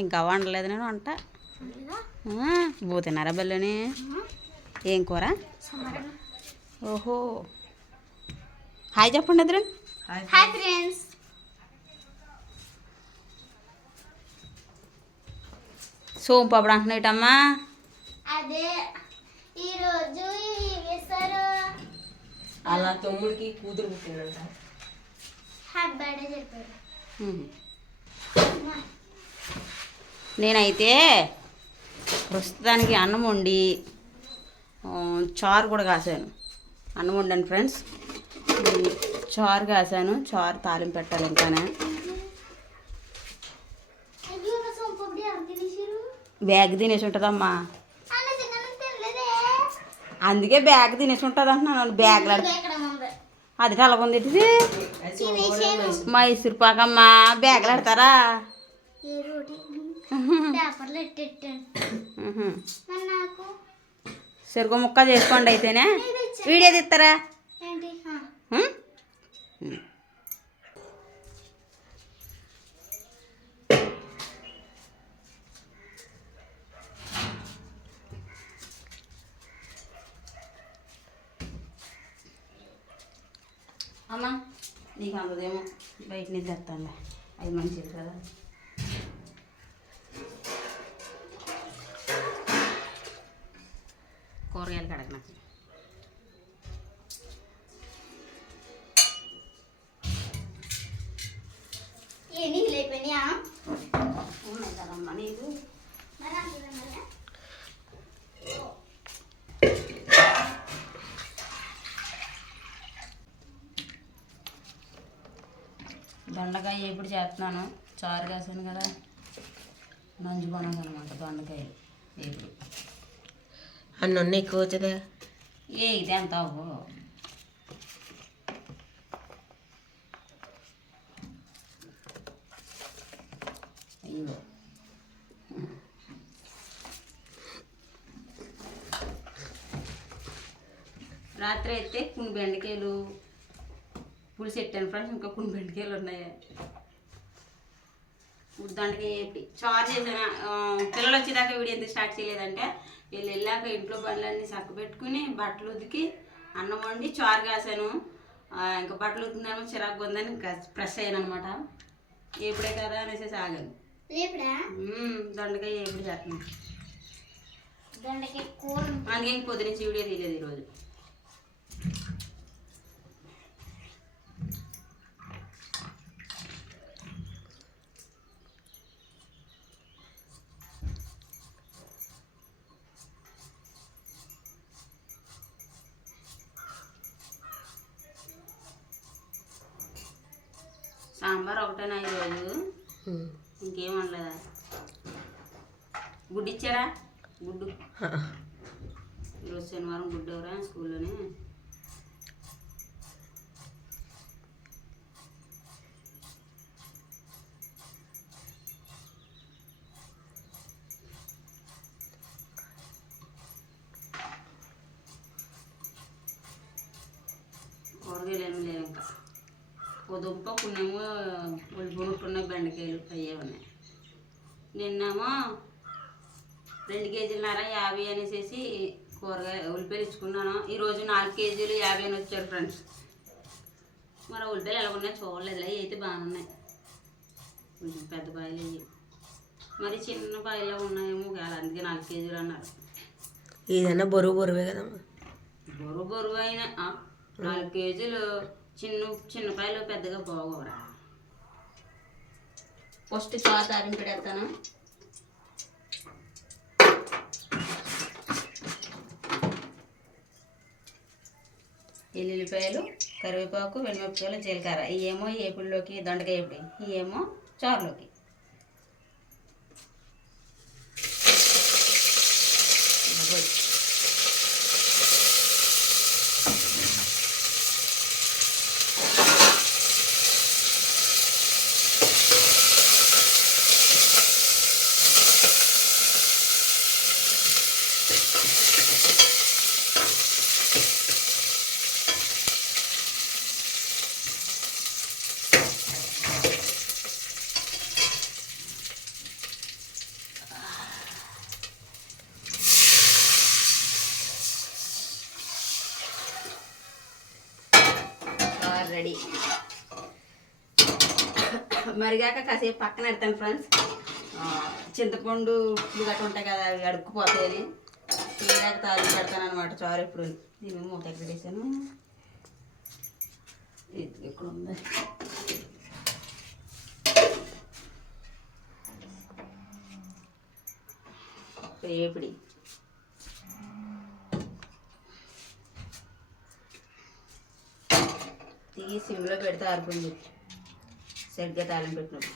ఇంకా వండలేదు నేను వంట. పోతున్నారా బల్లోని? ఏం కూర? ఓహో, హాయ్ చెప్పండి ఇద్దరు. Hi friends. సోంపాపుడు అంటున్నాయిటమ్మా. అదే ఈరోజు వేస్తారు. అలా తమ్ముడికి కూతురు పుట్టిందంట. హ్యాపీ బర్త్డే చెప్పారు. నేనైతే ప్రస్తుతానికి అన్నం వండి చారు కూడా కాసాను. అన్నం వండాను ఫ్రెండ్స్, చారు కాసాను. చారు తాలింపు పెట్టాలి. ఇంకానే బ్యాగ్ తినేసి ఉంటుందమ్మా, అందుకే బ్యాగ్ తినేసి ఉంటుంది అంటున్నాను. బ్యాగ్లో అది కలగొంది. ఇది మైసూర్ పాకమ్మా. బ్యాగ్లు ఆడతారా? సరుకు ముక్క చేసుకోండి అయితేనే వీడియో తీస్తారా? అమ్మా నీకు అందదేమో, బయట నుంచి తెస్తానులే. అది మంచిది కదా. కూరగాయలు కడగ నాకు. ఉన్నాయి కదమ్మా నీకు. దొండకాయ ఎప్పుడు చేస్తున్నాను, చారు కాసాను కదా. నంజుకోనదు అనమాట దొండకాయలు ఎప్పుడు. అన్నీ ఎక్కువ వచ్చేదా? ఏ ఇది ఎంత అవ్వు. అయ్యో, రాత్రి అయితే కొన్ని బెండకాయలు పులుసు పెట్టాను ఫ్రెండ్స్. ఇంకా కొన్ని బెండకాయలు ఉన్నాయి. దొండకాయ వేపి చారు చేసాను. పిల్లలు వచ్చేదాకా వీడియో ఎందుకు స్టార్ట్ చేయలేదంటే, వీళ్ళు వెళ్ళాక ఇంట్లో పనులన్నీ చక్క పెట్టుకుని బట్టలు ఉతికి అన్నం వండి చారు కాసాను. ఇంకా బట్టలు ఉతుకున్నాము, చిరాకు ఉందని ఇంకా ఫ్రెష్ అయ్యాను అనమాట. ఎప్పుడే కదా అనేసి ఆగాను. దొండకాయ ఎప్పుడు చేస్తున్నాను. అందుకే ఇంక పొద్దునుంచి వీడియో తీయలేదు ఈరోజు. సాంబార్ ఒకటేనా ఈరోజు, ఇంకేం అనలేదా? గుడ్డు ఇచ్చారా? గుడ్డు ఈరోజు శనివారం గుడ్డు ఎవరా స్కూల్లోనే. కూరగాయలు ఏమి లేవు ఇంకా. దుంప కొన్నేమో ఒలిపోనుట్టున్నాయి, బెండకాయలు అయ్యే ఉన్నాయి. నిన్నేమో 2 కేజీలన్నర 50 అనేసి కూరగాయ ఉల్లిపాయలు ఇచ్చుకున్నాను. ఈరోజు 4 కేజీలు 50 అని వచ్చారు ఫ్రెండ్స్. మరి ఉల్లిపాయలు ఎలా ఉన్నాయో చూడలేదు. అవి అయితే బాగానే ఉన్నాయి, కొంచెం పెద్ద పాయలు అయ్యి. మరి చిన్న పాయలు ఉన్నాయేమో కాదు, అందుకే 4 కేజీలు అన్నారు. ఏదైనా బరువే కదమ్మా. బరువు అయినా 4 కేజీలు. చిన్న పాయలు పెద్దగా బాగోరా. ఫస్ట్ చారు తాలింపు పెడతాను. ఎల్లుల్లిపాయలు, కరివేపాకు, వెన్నమిరపకాయలు, జీలకర్ర. ఇవేమో ఏపుల్లోకి, దొండకాయ ఏపుడి, ఇవేమో చారులోకి. మరిగాక కాసేపు పక్కన పెడతాను ఫ్రెండ్స్. చింతపండు ఉప్పులు గట్ట ఉంటాయి కదా, అవి అడుక్కుపోతాయని తీరాక తాజు పెడతాను అనమాట చారు. ఎప్పుడు నేను మూత ఎక్కడ వేసాను, ఇక్కడ ఉంది. వేపిడి తీసి సిమ్లో పెడితే ఆరిపోయింది సరిగ్గా తాళం పెట్టినప్పుడు.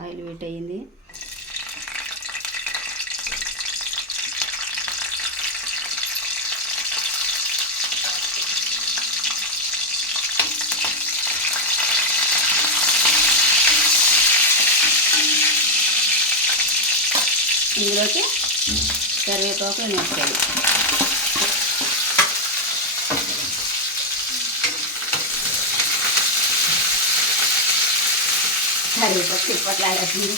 ఆయిల్ వేట్ అయ్యింది. ఇందులోకి కరివేపాకు వేసుకోవాలి. కరివేపాకు తిప్పట్లాగేస్తుంది.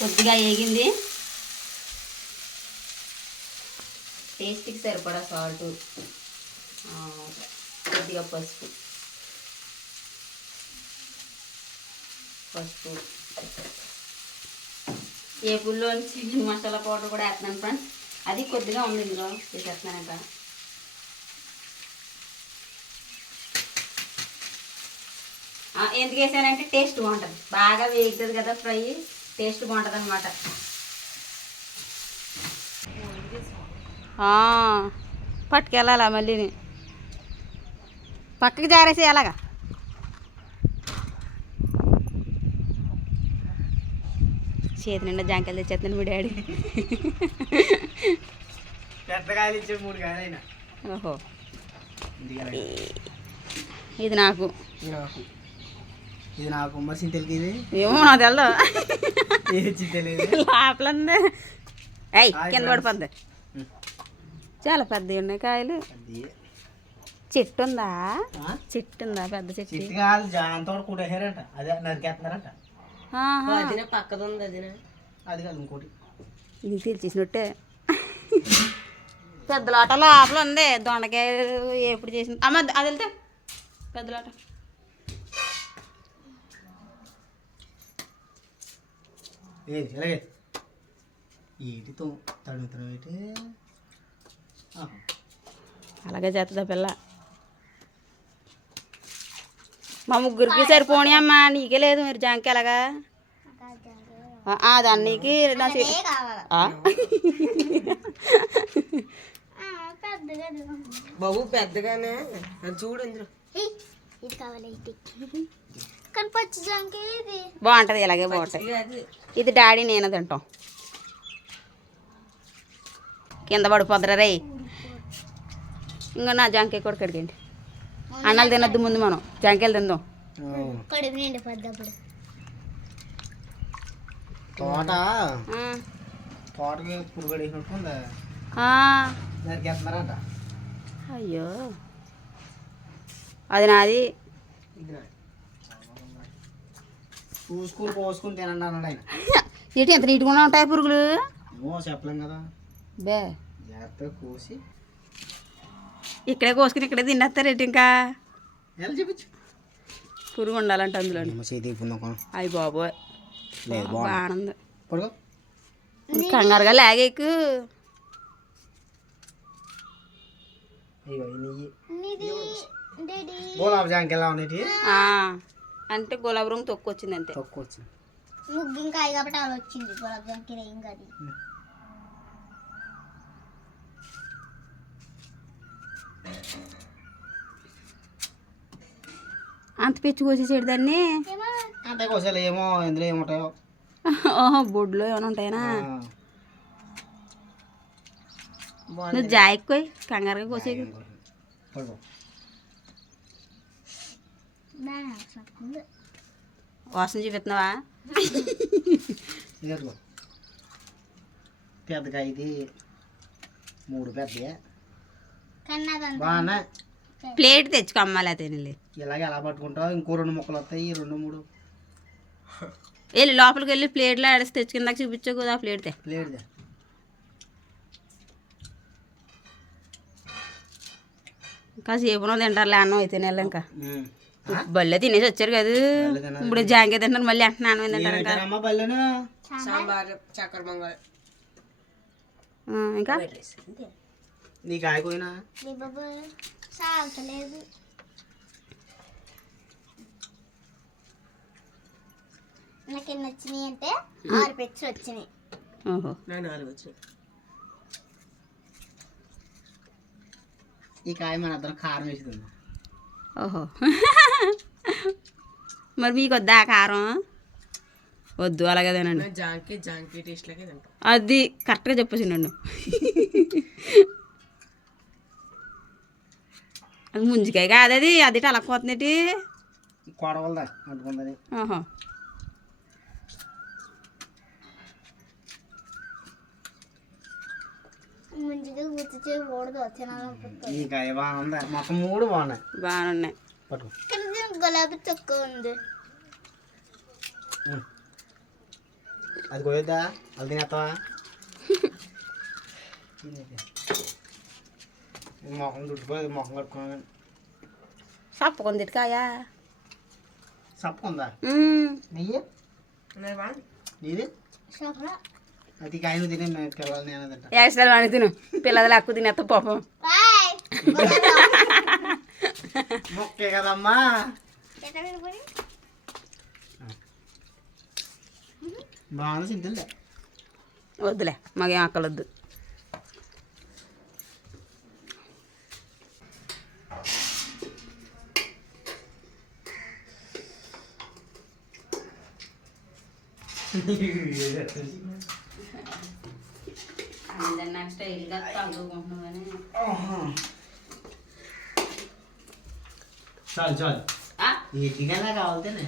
కొద్దిగా వేగింది. టేస్ట్కి సరిపడా సాల్ట్, కొద్దిగా పసుపు ఏపుల్లోంచి మసాలా పౌడర్ కూడా వేస్తున్నాను ఫ్రెండ్స్. అది కొద్దిగా ఉంది ఇందులో వేసేస్తున్నానంట. ఎందుకు వేసానంటే టేస్ట్ బాగుంటుంది, బాగా వేగుతుంది కదా ఫ్రై, టేస్ట్ బాగుంటుంది అనమాట. పట్టుకెళ్ళాలా మళ్ళీ పక్కకి జారేసి అలాగా. చేతి నిండా జాంకాయలు తెచ్చేస్తున్నాను మీ డాడీ. ఓహో, ఇది నాకు ఏమో నాకు తెలదు. లోపల అయ్యి కింద పడిపోద్ది. చాలా పెద్దవి ఉన్నాయి కాయలు. చెట్టు ఉందా? చెట్టు ఉందా? పెద్ద చెట్టు పక్కన ఉంది. నీకు తెలిసేసినట్టే. పెద్ద లోట లోపల ఉంది. దొండకాయలు ఎప్పుడు చేసింది అమ్మ, అది వెళ్తే పెద్ద లోట. అలాగే చేస్తుందా పిల్ల? మా ముగ్గురికి సరిపోని అమ్మా, నీకే లేదు మీరు జాంకాయ అలాగా. దానికి బాబు పెద్దగానే చూడు. బాగుంటుంది, ఇలాగే బాగుంటుంది. ఇది డాడీ నేను తింటాం. కింద పడిపోద్దరా రే. ఇంకా నా జాంకాయ కూడా కడిగండి. అన్నాలు తినద్దు ముందు, మనం జాంకాయలు తిందాం. అయ్యో, అది నాది. పోసుకుని తినండి అన్నాడు ఆయన. ఏంటి ఎంత నీట్గా ఉంటాయి పురుగులు? చెప్పలేం కదా బే, జాగ్రత్తగా కోసి ఇక్కడే కోసుకుని ఇక్కడే తినేస్తారు ఏంటి? ఇంకా చూపించు. పురుగు ఉండాలంటే అందులో. అయ్యి బాబోయ్, బాగుంది. కంగారుగా లాగేకు. గులాబ్ జాంకి ఎలా ఉన్నాయి అంటే గులాబీ రంగు తొక్కు వచ్చింది అంతే. ముగ్గు ఇంకా అయి కాబట్టి అలా వచ్చింది గులాబ్ జామ్కి ఏం కాదు. అంత పిచ్చి కోసేసాడు దాన్ని. ఏమో అంటే కోసాలు ఏమో ఇందులో ఏముంటాయో. ఓహో బొడ్లో ఏమైనా ఉంటాయనా? ఆ, నువ్వు జాయిక్కోయి కంగారుగా కోసేది. పడుకో. దాని అవసరం వాసన చూపిస్తున్నావా? ఇదిగో పెద్దగా ఇది 3 పెద్దయే కానీ నాకు అంత బాగా. ప్లేట్ తెచ్చుకో అమ్మాలి తినలే. ఇలాగే ఎలా పట్టుకుంటావు, ఇంకో 2 ముక్కలు వస్తాయి, 2 3 వెళ్ళి లోపలికి వెళ్ళి ప్లేట్లో ఆడేసి తెచ్చుకుందాక చూపించు కదా ఆ ప్లేట్ తే. ప్లేట్దే. ఇంకా సేపు తింటారులే అన్నం అయితే నెల ఇంకా ఉమ్. బల్లే తినేసి వచ్చారు కదా. ఇప్పుడు జాంకే తింటారు మళ్ళీ అంటే అన్నం తింటారు ఇంకా. ఏమంటారమ్మా బల్లెను? సాంబార్ చక్కెర పొంగల్ ఇంకా నీకు ఆగిపోయినా బాబు సాగలేదు. నాకు ఎన్ని వచ్చినాయి అంటే 6 పెచ్చులు వచ్చినాయి. ఓహో నాకు 4 వచ్చినాయి. ఈ కాయ మన అద్దరం కారం వేసి తిందాం. ఓహో మరి మీకు వద్దా కారం? వద్దు అలాగే తినండి. నాకు జాంకి టేస్ట్ లాగే తింటాం. అది కరెక్ట్గా చెప్పేసి నన్ను. అది ముంజికాయ కాదు అది అది అలా పోతుంది. కొడవలదా అంటుకుందని. ఓహో ముందుగా గుర్తు చేయకూడదు తినాలనుకుంటుంది. ఈ కాయ బాగుందా? మొత్తం 3 బాగున్నాయి. బాగున్నాయి. పట్టుకో. కానీ దీనికి గులాబీ తక్కువ ఉంది. అది కోయొద్దా? అది తినేస్తావా? మొహం దుడ్డుకోలేదు, మొహం కట్టుకున్నాను. సప్పకుంది కాయా. సప్పుకుందా? నెయ్యి నాకు బాగుంది. నీది? షాప్లో అది కాయ నువ్వు తినే పిల్లలు నేను తింటా. వేస్తాను వాడి తిను పిల్లలు అక్కు తినేస్తా పాపం. బాయ్ మొక్కే కదమ్మా. బాగుంది సింపుల్దే. వద్దులే మాకేం అక్కలొద్దు. నాకు స్టైల్గా తగ్గుకుంటున్నావు కానీ చాలు చాలు. ఎట్టికైనా కావాలితేనే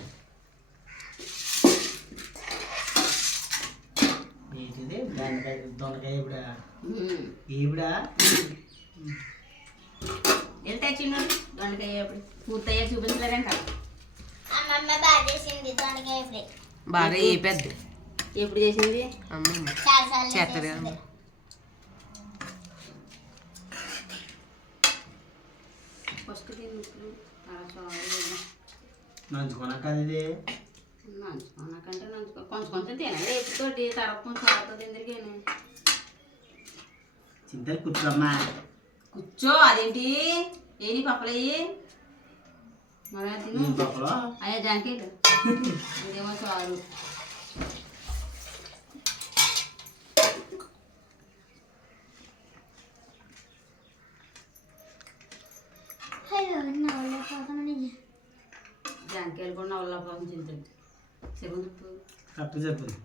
ఏంటిది? బెండకాయ దొండకాయ ఈవిడ వెళ్తే చిన్న దొండకాయ ఎప్పుడు పూర్తయ్యా చూపించలేరు ఇంకా. అమ్మమ్మ బాగా చేసింది దొండకాయ ఫ్రై. బాగా ఏ పెద్ద ఎప్పుడు చేసింది అమ్మమ్మ చాలా సార్లు చేస్తుంది చేసింది. ఫస్ట్ నంచుకోనక్క ఇది నంచుకోనాకంటే నంచుకో కొంచెం కొంచెం తినండి ఎప్పుడుతోటి తర్వాత కొంచెం అవుతుంది ఎందుకేను. చింతలు కూర్చోమ్మా. కూర్చో అదేంటి ఏని పప్పలయ్యి మరే తిను. పప్పులో అయ్యా జాంకీలు ఇదేమో చాలు. అయ్యో నా వల్ల పోతామని. జాంకాయలు కూడా నవ్వుల కోసం చింతండి సెకండ్ కరెక్ట్ చెప్పింది.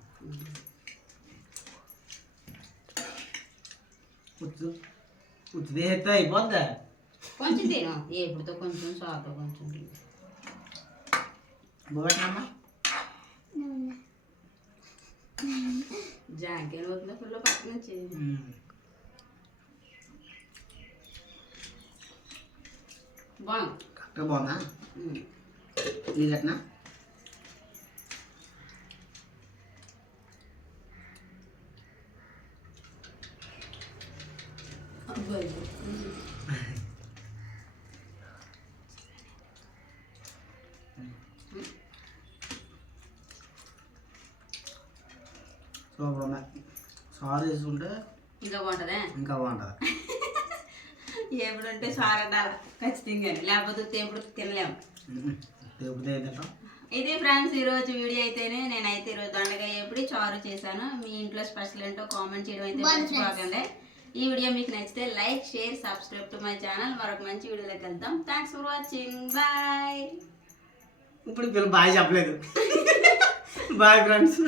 కూర్చో కూర్చుది అయితే అయిపోద్దా? కొంచెం తిను ఎప్పుడుతో కొంచెం చాతో కొంచెం తిను. బోటమ్మా జాంకాయలు వద్ద ఫుల్ పక్కన వచ్చేది. బాగుంది కరెక్ట్గా బాగుందా? నీళ్ళు ఎట్నా? సూపర్ ఉన్నాయి. సారు వేసుకుంటే ఇంకా బాగుంటుందా? ఇంకా బాగుంటుంది. ఎప్పుడంటే సార్ ఉండాలి ఖచ్చితంగా లేకపోతే ఎప్పుడు తినలేము. ఎప్పుడు తింటాం? ఇది ఫ్రెండ్స్ ఈరోజు వీడియో అయితేనే నేనైతే ఈరోజు దొండకాయ ఎప్పుడు చారు చేశాను. మీ ఇంట్లో స్పెషల్ ఏంటో కామెంట్ చేయడం అయితే మర్చిపోకండి. ఈ వీడియో మీకు నచ్చితే like share subscribe to my channel. మరొక మంచి వీడియోలోకి వెళ్దాం. Thanks for watching. బాయ్. ఇప్పుడు బాయ్ చెప్పలేదు. Bye friends.